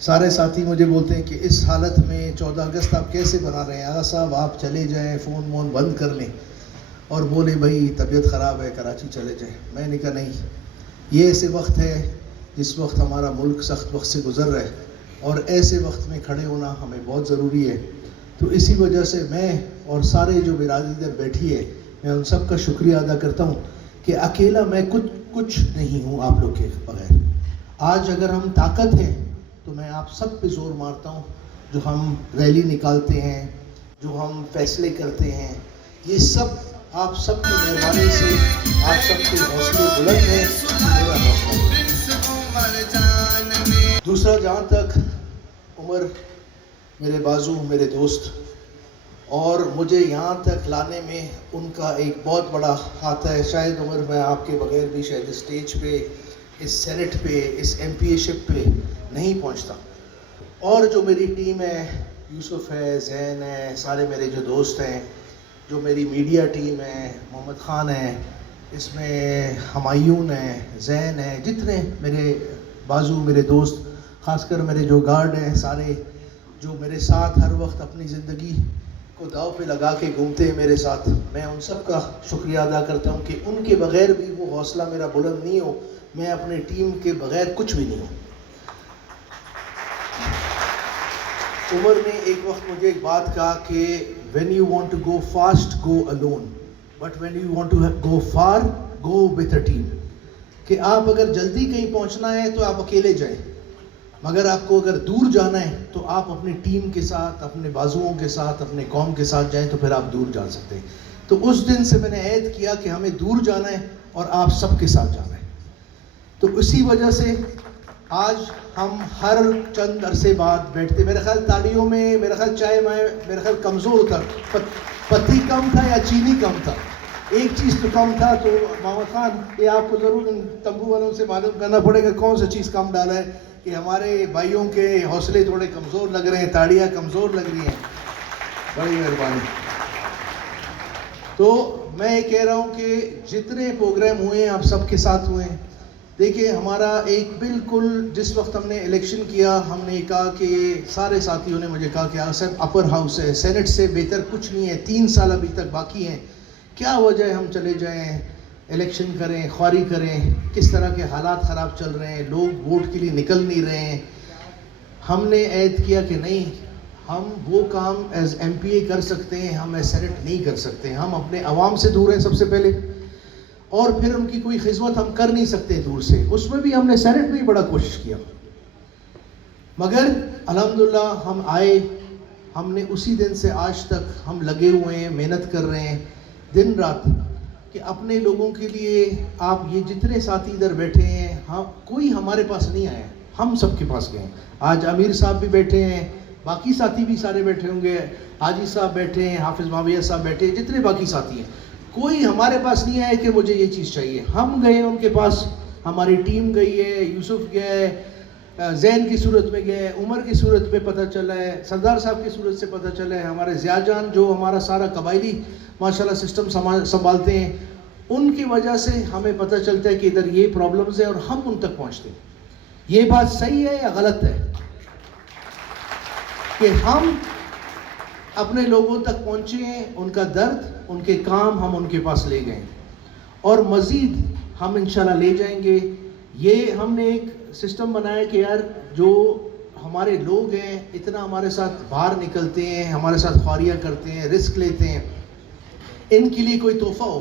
سارے ساتھی مجھے بولتے ہیں کہ اس حالت میں 14 اگست آپ کیسے بنا رہے ہیں؟ آغا صاحب آپ چلے جائیں، فون وون بند کر لیں اور بولے بھائی طبیعت خراب ہے کراچی چلے جائیں. میں نے کہا نہیں، یہ ایسے وقت ہے جس وقت ہمارا ملک سخت وقت سے گزر رہا ہے اور ایسے وقت میں کھڑے ہونا ہمیں بہت ضروری ہے. تو اسی وجہ سے میں اور سارے جو برادری ادھر بیٹھی ہے، میں ان سب کا شکریہ ادا کرتا ہوں کہ اکیلا میں کچھ نہیں ہوں آپ لوگ کے بغیر. آج اگر ہم طاقت ہیں تو میں آپ سب پہ زور مارتا ہوں. جو ہم ریلی نکالتے ہیں، جو ہم فیصلے کرتے ہیں، یہ سب آپ سب کی مہربانی سے، آپ سب کے حوصلے بلند ہیں. میرا حوصلہ. دوسرا، جہاں تک عمر میرے بازو، میرے دوست، اور مجھے یہاں تک لانے میں ان کا ایک بہت بڑا ہاتھ ہے. شاید عمر میں آپ کے بغیر بھی شاید اسٹیج پہ، اس سینٹ پہ، اس ایم پی اے شپ پہ نہیں پہنچتا. اور جو میری ٹیم ہے، یوسف ہے، زین ہے، سارے میرے جو دوست ہیں، جو میری میڈیا ٹیم ہے، محمد خان ہے، اس میں ہمایون ہے، زین ہے، جتنے میرے بازو، میرے دوست، خاص کر میرے جو گارڈ ہیں، سارے جو میرے ساتھ ہر وقت اپنی زندگی کو داؤ پہ لگا کے گھومتے ہیں میرے ساتھ، میں ان سب کا شکریہ ادا کرتا ہوں کہ ان کے بغیر بھی وہ حوصلہ میرا بلند نہیں ہو. میں اپنے ٹیم کے بغیر کچھ بھی نہیں ہوں. عمر نے ایک وقت مجھے ایک بات کہا کہ when you want to go fast go alone but when you want to go far go with a team. کہ آپ اگر جلدی کہیں پہنچنا ہے تو آپ اکیلے جائیں، مگر آپ کو اگر دور جانا ہے تو آپ اپنی ٹیم کے ساتھ، اپنے بازوؤں کے ساتھ، اپنے قوم کے ساتھ جائیں تو پھر آپ دور جا سکتے ہیں. تو اس دن سے میں نے عہد کیا کہ ہمیں دور جانا ہے اور آپ سب کے ساتھ جانا ہے. تو اسی وجہ سے آج ہم ہر چند عرصے بعد بیٹھتے، میرے خیال تالیوں میں، میرے خیال چائے میں، میرے خیال کمزور تھا، پتی کم تھا یا چینی کم تھا، ایک چیز تو کم تھا. تو محمد خان، یہ آپ کو ضرور ان تمبو والوں سے معلوم کرنا پڑے گا کون سا چیز کم ڈالا ہے کہ ہمارے بھائیوں کے حوصلے تھوڑے کمزور لگ رہے ہیں، تاڑیاں کمزور لگ رہی ہیں. بڑی مہربانی. تو میں یہ کہہ رہا ہوں کہ جتنے پروگرام ہوئے ہیں آپ سب کے ساتھ ہوئے ہیں. دیکھیں، ہمارا ایک بالکل جس وقت ہم نے الیکشن کیا، ہم نے کہا کہ سارے ساتھیوں نے مجھے کہا کہ صاحب اپر ہاؤس ہے، سینٹ سے بہتر کچھ نہیں ہے، 3 سال ابھی تک باقی ہیں، کیا وجہ ہے ہم چلے جائیں الیکشن کریں، خواری کریں، کس طرح کے حالات خراب چل رہے ہیں، لوگ ووٹ کے لیے نکل نہیں رہے ہیں. ہم نے عہد کیا کہ نہیں، ہم وہ کام ایز ایم پی اے کر سکتے ہیں، ہم ایز سینٹ نہیں کر سکتے. ہم اپنے عوام سے دور ہیں سب سے پہلے، اور پھر ان کی کوئی خدمت ہم کر نہیں سکتے دور سے. اس میں بھی ہم نے سینٹ میں ہی بڑا کوشش کیا، مگر الحمدللہ ہم آئے. ہم نے اسی دن سے آج تک ہم لگے ہوئے ہیں، محنت کر رہے ہیں دن رات کہ اپنے لوگوں کے لیے. آپ یہ جتنے ساتھی ادھر بیٹھے ہیں، کوئی ہمارے پاس نہیں آیا، ہم سب کے پاس گئے. آج امیر صاحب بھی بیٹھے ہیں، باقی ساتھی بھی سارے بیٹھے ہوں گے، حاجی صاحب بیٹھے ہیں، حافظ معاویہ صاحب بیٹھے ہیں، جتنے باقی ساتھی ہیں، کوئی ہمارے پاس نہیں آیا کہ مجھے یہ چیز چاہیے. ہم گئے ان کے پاس، ہماری ٹیم گئی ہے، یوسف گیا ہے، زین کی صورت میں گیا ہے، عمر کی صورت میں پتہ چلا ہے، سردار صاحب کی صورت سے پتہ چلا ہے، ہمارے ضیاء جان جو ہمارا سارا قبائلی ماشاءاللہ سسٹم سنبھالتے ہیں، ان کی وجہ سے ہمیں پتہ چلتا ہے کہ ادھر یہ پرابلمز ہیں اور ہم ان تک پہنچتے ہیں. یہ بات صحیح ہے یا غلط ہے کہ ہم اپنے لوگوں تک پہنچے ہیں، ان کا درد، ان کے کام ہم ان کے پاس لے گئے اور مزید ہم انشاءاللہ لے جائیں گے. یہ ہم نے ایک سسٹم بنایا کہ یار جو ہمارے لوگ ہیں اتنا ہمارے ساتھ باہر نکلتے ہیں، ہمارے ساتھ خواریاں کرتے ہیں، رسک لیتے ہیں، ان کے لیے کوئی تحفہ ہو.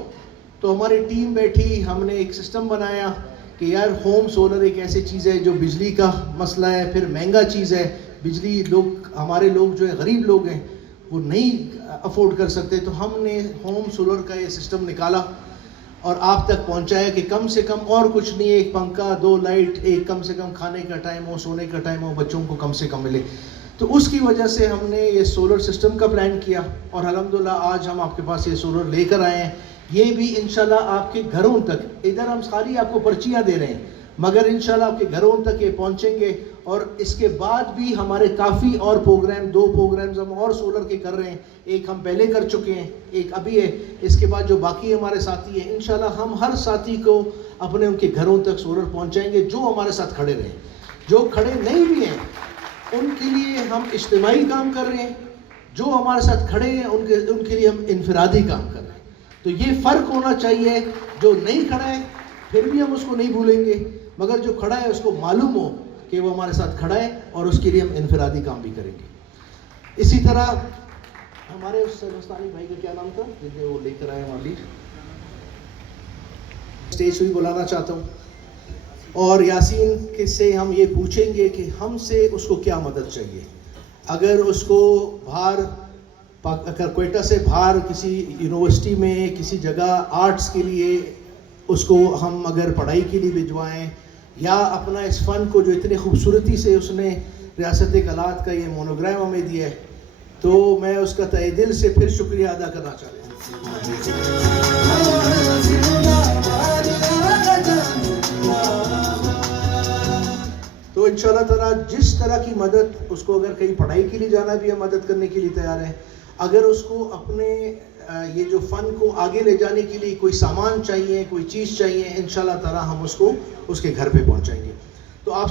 تو ہماری ٹیم بیٹھی، ہم نے ایک سسٹم بنایا کہ یار ہوم سولر ایک ایسی چیز ہے جو بجلی کا مسئلہ ہے، پھر مہنگا چیز ہے بجلی. ہمارے لوگ جو ہیں غریب لوگ ہیں وہ نہیں افورڈ کر سکتے. تو ہم نے ہوم سولر کا یہ سسٹم نکالا اور آپ تک پہنچایا کہ کم سے کم اور کچھ نہیں، ایک پنکھا، 2 لائٹ، ایک کم سے کم کھانے کا ٹائم ہو، سونے کا ٹائم ہو، بچوں کو کم سے کم ملے. تو اس کی وجہ سے ہم نے یہ سولر سسٹم کا پلان کیا اور الحمدللہ آج ہم آپ کے پاس یہ سولر لے کر آئے ہیں. یہ بھی انشاءاللہ آپ کے گھروں تک، ادھر ہم خالی آپ کو پرچیاں دے رہے ہیں، مگر انشاءاللہ آپ کے گھروں تک یہ پہنچیں گے. اور اس کے بعد بھی ہمارے کافی اور پروگرام، 2 پروگرامز ہم اور سولر کے کر رہے ہیں. ایک ہم پہلے کر چکے ہیں، ایک ابھی ہے. اس کے بعد جو باقی ہمارے ساتھی ہیں انشاءاللہ ہم ہر ساتھی کو اپنے ان کے گھروں تک سولر پہنچائیں گے جو ہمارے ساتھ کھڑے رہیں. جو کھڑے نہیں بھی ہیں ان کے لیے ہم اجتماعی کام کر رہے ہیں، جو ہمارے ساتھ کھڑے ہیں ان کے لیے ہم انفرادی کام کر رہے ہیں. تو یہ فرق ہونا چاہیے. جو نہیں کھڑا ہے پھر بھی ہم اس کو نہیں بھولیں گے، مگر جو کھڑا ہے اس کو معلوم ہو کہ وہ ہمارے ساتھ کھڑا ہے، اور اس کے لیے ہم انفرادی کام بھی کریں گے. اسی طرح ہمارے اس ہندوستانی بھائی کا کیا نام تھا جسے وہ لے کر آئے ہماری اسٹیج پہ بلانا چاہتا ہوں. اور یاسین کے سے ہم یہ پوچھیں گے کہ ہم سے اس کو کیا مدد چاہیے. اگر اس کو باہر کوئٹہ سے باہر کسی یونیورسٹی میں کسی جگہ آرٹس کے لیے اس کو ہم اگر پڑھائی کے لیے بھجوائیں، یا اپنا اس فن کو جو اتنی خوبصورتی سے اس نے ریاست کلات کا یہ مونوگرام ہمیں دیا ہے، تو میں اس کا تہہ دل سے پھر شکریہ ادا کرنا چاہتا ہوں. تو انشاءاللہ تعالیٰ جس طرح کی مدد اس کو، اگر کہیں پڑھائی کے لیے جانا بھی ہم مدد کرنے کے لیے تیار ہیں. اگر اس کو اپنے یہ جو فن کو آگے لے جانے کے لیے کوئی سامان چاہیے، کوئی چیز چاہیے، انشاءاللہ تعالیٰ ہم اس کو اس کے گھر پہ پہنچائیں گے. تو آپ